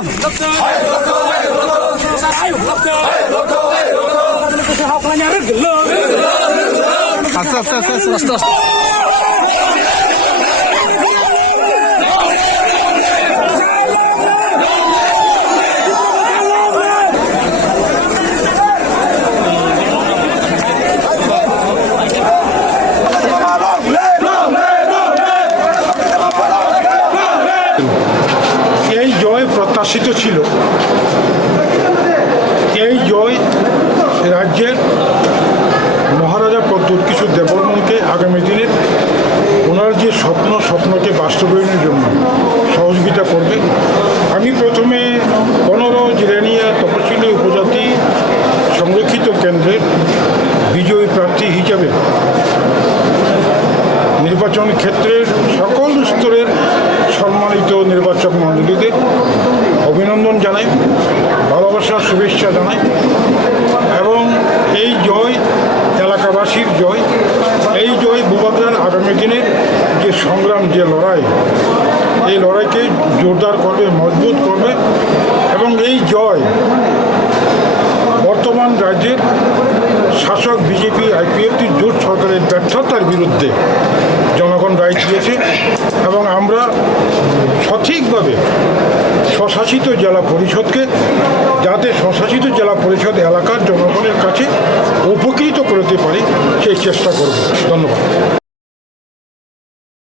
আস্তে আস্তে আস্তে আস্তে আস্তে আস্তে এই জয় প্রত্যাশিত ছিল। এই জয় রাজ্যের মহারাজা প্রদ্যোৎ কিশোর দেববর্মনকে আগামী দিনে ওনার যে স্বপ্নকে বাস্তবায়নের জন্য সহযোগিতা করবে। আমি প্রথমে 15 জিরানিয়া তপশিলি উপজাতি সংরক্ষিত কেন্দ্রের বিজয়ী প্রার্থী হিসাবে নির্বাচন ক্ষেত্রের সকল স্তরের সম্মানিত নির্বাচক মণ্ডলীদের অভিনন্দন জানাই, ভালোবাসার শুভেচ্ছা জানাই এবং এই জয় এলাকাবাসীর জয়। এই জয় বুবাগরার আগামী দিনের যে সংগ্রাম, যে লড়াই, এই লড়াইকে জোরদার করবে, মজবুত করবে এবং এই জয় বর্তমান রাজ্যের শাসক বিজেপি আইপিএফটি জোট সরকারের ব্যর্থতার বিরুদ্ধে জনগণ রায় দিয়েছে এবং আমরা সঠিকভাবে স্বশাসিত জেলা পরিষদকে, যাতে স্বশাসিত জেলা পরিষদ এলাকার জনগণের কাছে উপকৃত করতে পারি সেই চেষ্টা করব। ধন্যবাদ।